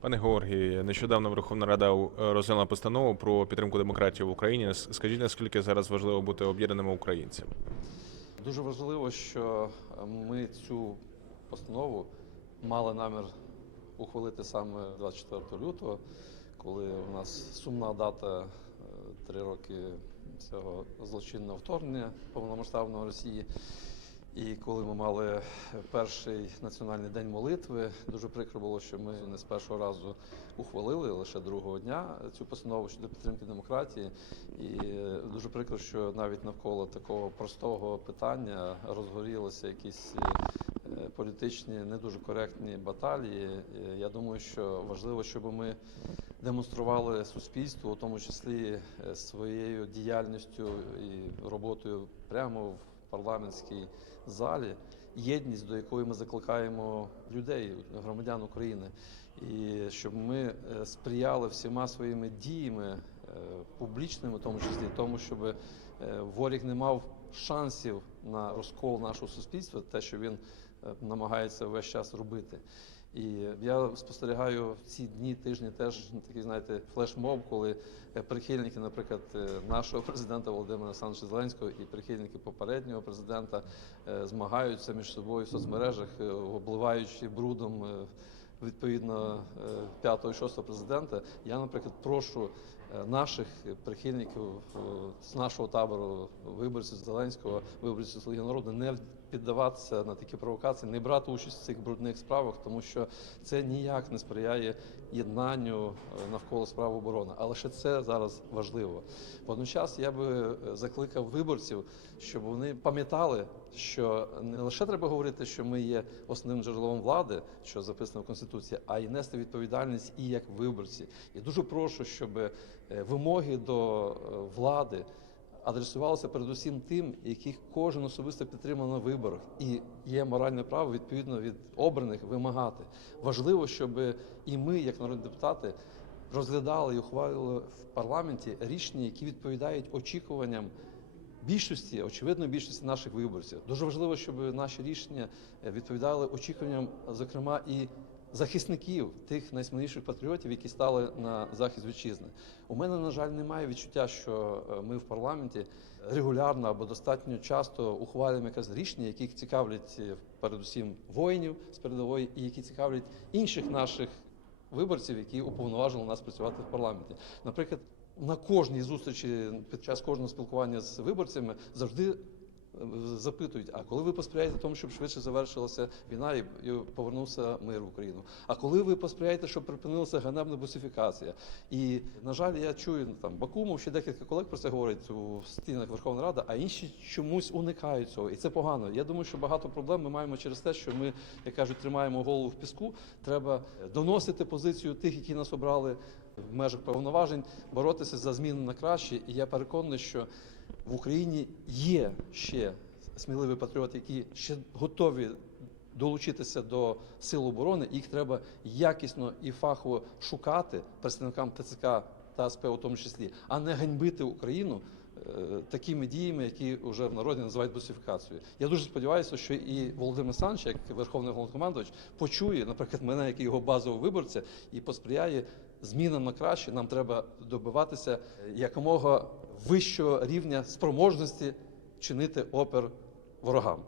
Пане Георгій, нещодавно Верховна Рада е, розглянула постанову про підтримку демократії в Україні. Скажіть, наскільки зараз важливо бути об'єднаними українцями? Дуже важливо, що ми цю постанову мали намір ухвалити саме 24 лютого, коли у нас сумна дата е, три роки цього злочинного вторгнення повномасштабного Росії. І коли ми мали перший національний день молитви, дуже прикро було, що ми не з першого разу ухвалили лише другого дня цю постанову щодо підтримки демократії. І дуже прикро, що навіть навколо такого простого питання розгорілися якісь е, політичні не дуже коректні баталії. Е, Я думаю, що важливо, щоб ми демонстрували суспільству, у тому числі е, своєю діяльністю і роботою прямо в парламентській залі, єдність, до якої ми закликаємо людей, громадян України, і щоб ми е, сприяли всіма своїми діями е, публічними, в тому числі тому, щоб воріг ворог не мав шансів на розкол нашого суспільства, те, що він е, намагається весь час робити. І я спостерігаю в ці дні, тижні теж такий, знаєте, флешмоб, коли е, прихильники, наприклад, е, нашого президента Володимира Санче Зеленського і прихильники попереднього президента е, змагаються між собою в соцмережах, обливаючи брудом відповідно е, п'ятого і шостого президента. Я, наприклад, прошу наших прихильників е, з нашого табору виборців Зеленського, виборців Слуги народу не піддаватися на такі провокації, не брати участь в цих брудних справах, тому що це ніяк не сприяє єднанню е, навколо справ оборони. Але ще це зараз важливо. Водночас я би е, закликав виборців, щоб вони пам'ятали, що не лише треба говорити, що ми є основним джерелом влади, що записано в конституції, а й нести відповідальність і як виборці. І дуже прошу, щоб е, вимоги до е, влади адресувалося передусім тим, яких кожен особисто підтримав на виборах, і є моральне право відповідно від обраних вимагати. Важливо, щоб і ми, як народні депутати, розглядали і ухвалювали в парламенті рішення, які відповідають очікуванням. Більшості, очевидно, більшості наших виборців дуже важливо, щоб наші рішення е, відповідали очікуванням, зокрема, і захисників тих найсміливіших патріотів, які стали на захист вітчизни. У мене, на жаль, немає відчуття, що е, ми в парламенті регулярно або достатньо часто ухвалюємо якесь рішення, які цікавлять е, передусім воїнів з передової, і які цікавлять інших наших виборців, які уповноважили нас працювати в парламенті. Наприклад, на кожній зустрічі під час кожного спілкування з виборцями завжди запитують: а коли ви посприяєте тому, щоб швидше завершилася війна і, повернувся мир в Україну? А коли ви посприяєте, щоб припинилася ганебна бусифікація? І на жаль, я чую ну, там Бакумов, ще декілька колег про це говорять у стінах Верховної Ради, а інші чомусь уникають цього, і це погано. Я думаю, що багато проблем ми маємо через те, що ми, як кажуть, тримаємо голову в піску. Треба доносити позицію тих, які нас обрали в межах повноважень, боротися за зміни на краще. І я переконаний, що в Україні є ще сміливі патріоти, які ще готові долучитися до сил оборони. Їх треба якісно і фахово шукати представникам ТЦК та СП у тому числі, а не ганьбити Україну. е, Такими діями, які вже в народі називають бусифікацією. Я дуже сподіваюся, що і Володимир Олександрович, як Верховний Головнокомандувач, почує, наприклад, мене як його базового виборця, і посприяє змінам на краще. Нам треба добиватися якомога вищого рівня спроможності чинити опір ворогам.